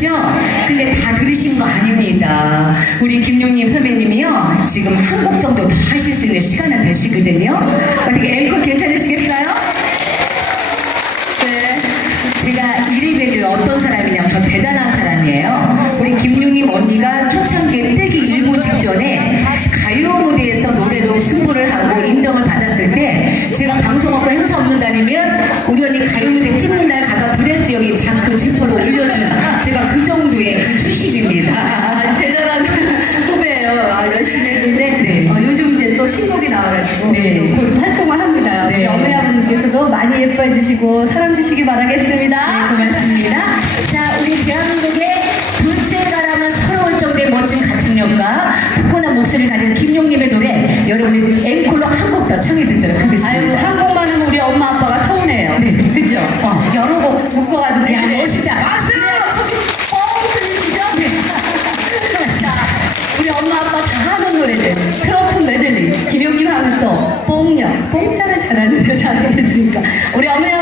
그죠? 근데 다 들으신 거 아닙니다. 우리 김용님 선배님이요. 지금 한 곡 정도 더 하실 수 있는 시간은 되시거든요. 어떻게 앵콜 괜찮으시겠어요? 네. 제가 이름에도 어떤 사람이냐면 저 대단한 사람이에요. 우리 김용님 언니가 초창기에 뜨기 일보 직전에 가요 무대에서 노래로 승부를 하고 인정을 받았을 때 제가 방송하고 행사 없는 날이면 우리 언니 가요 무대 찍는 날 제가 그 정도의 그 출신입니다. 아, 대단한 후배예요. 아, 열심히 했는데 네. 어, 요즘 이제 또 신곡이 나와가지고 네. 또곧 활동을 합니다. 네. 어머니 아버님께서도 많이 예뻐해 주시고 사랑 주시기 바라겠습니다. 네, 고맙습니다. 자, 우리 대한민국의 둘째가라면 서러울 정도의 멋진 가창력과 푸근한 목소리를 가진 김용님의 노래 여러분이 앵콜로 한 곡 더 청해 듣도록 아유, 하겠습니다. 한 곡만은 우 엄마 아빠 다 하는 노래들. 트로트 메들리. 김용님 하면 또 뽕녀. 뽕자를 잘하는 여자 아니겠습니까? 우리 아버니가